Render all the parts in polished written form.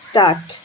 start.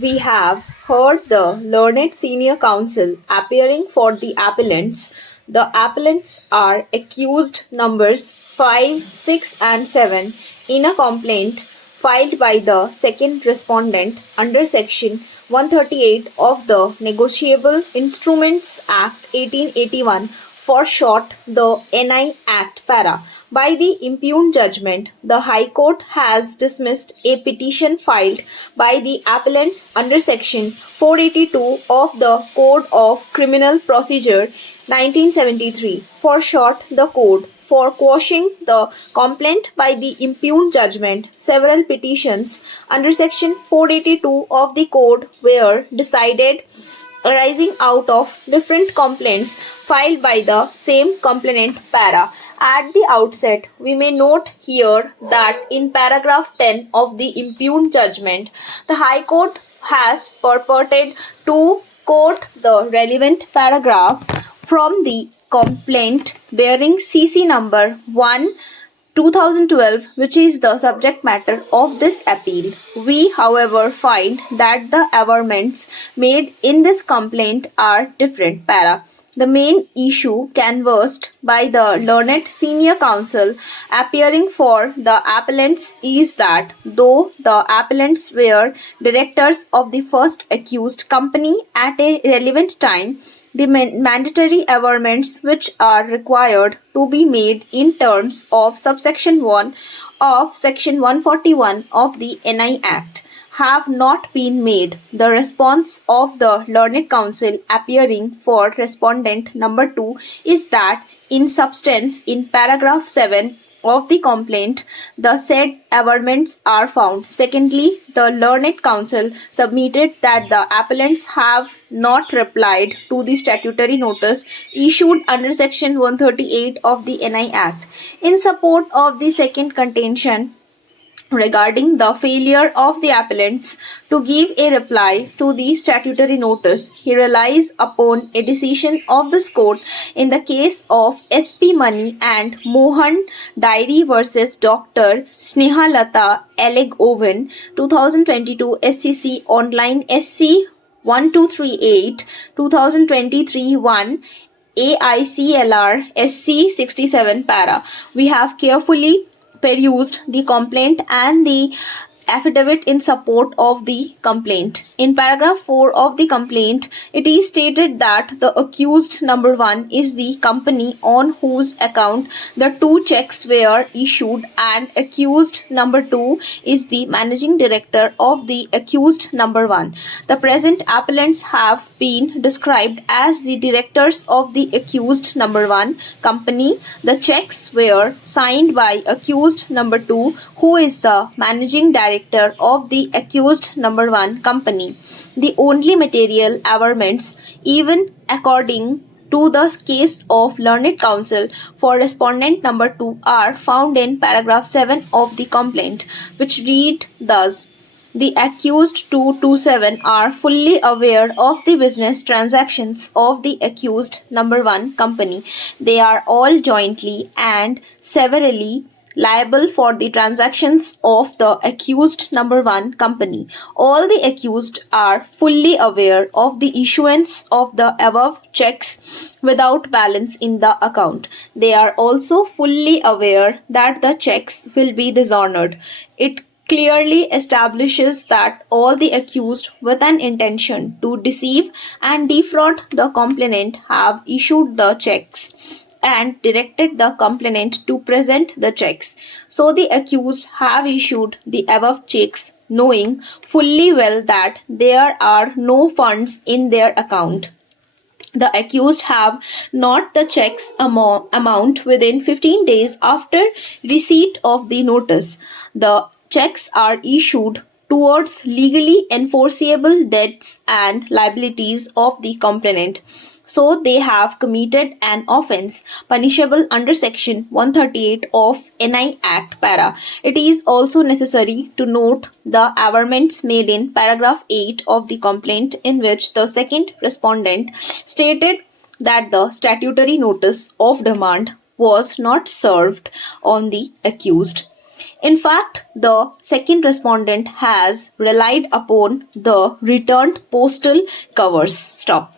We have heard the learned senior counsel appearing for the appellants. The appellants are accused numbers 5, 6, and 7 in a complaint filed by the second respondent under Section 138 of the Negotiable Instruments Act 1881, for short the NI Act para. By the impugned judgment, the High Court has dismissed a petition filed by the appellants under Section 482 of the Code of Criminal Procedure 1973, for short the Code, for quashing the complaint by the impugned judgment. Several petitions under Section 482 of the Code were decided arising out of different complaints filed by the same complainant para. At the outset, we may note here that in paragraph 10 of the impugned judgment, the High Court has purported to quote the relevant paragraph from the complaint bearing CC number 1 2012, which is the subject matter of this appeal. We, however, find that the averments made in this complaint are different para. The main issue canvassed by the learned senior counsel appearing for the appellants is that though the appellants were directors of the first accused company at a relevant time, the mandatory averments which are required to be made in terms of subsection 1 of section 141 of the NI Act have not been made. The response of the learned counsel appearing for respondent number 2 is that in substance in paragraph 7 of the complaint, the said averments are found. Secondly, the learned counsel submitted that the appellants have not replied to the statutory notice issued under section 138 of the NI Act. In support of the second contention, regarding the failure of the appellants to give a reply to the statutory notice, he relies upon a decision of this court in the case of SP Money and Mohan Dairy versus Dr. Snehalata Alleg Oven 2022 SCC online SC 1238 2023 1 AICLR SC 67 para. We have carefully perused the complaint and the affidavit in support of the complaint. In paragraph 4 of the complaint, it is stated that the accused number 1 is the company on whose account the two checks were issued, and accused number 2 is the managing director of the accused number 1. The present appellants have been described as the directors of the accused number 1 company. The checks were signed by accused number 2, who is the managing director of the accused number 1 company. The only material averments, even according to the case of learned counsel for respondent number 2, are found in paragraph 7 of the complaint, which read thus: the accused 227 are fully aware of the business transactions of the accused number 1 company. They are all jointly and severally liable for the transactions of the accused number 1 company. All the accused are fully aware of the issuance of the above checks without balance in the account. They are also fully aware that the checks will be dishonored. It clearly establishes that all the accused with an intention to deceive and defraud the complainant have issued the checks and directed the complainant to present the checks. So the accused have issued the above checks knowing fully well that there are no funds in their account. The accused have not the checks amount within 15 days after receipt of the notice. The checks are issued towards legally enforceable debts and liabilities of the complainant. So they have committed an offence punishable under section 138 of NI Act para. It is also necessary to note the averments made in paragraph 8 of the complaint, in which the second respondent stated that the statutory notice of demand was not served on the accused. In fact, the second respondent has relied upon the returned postal covers. Stop.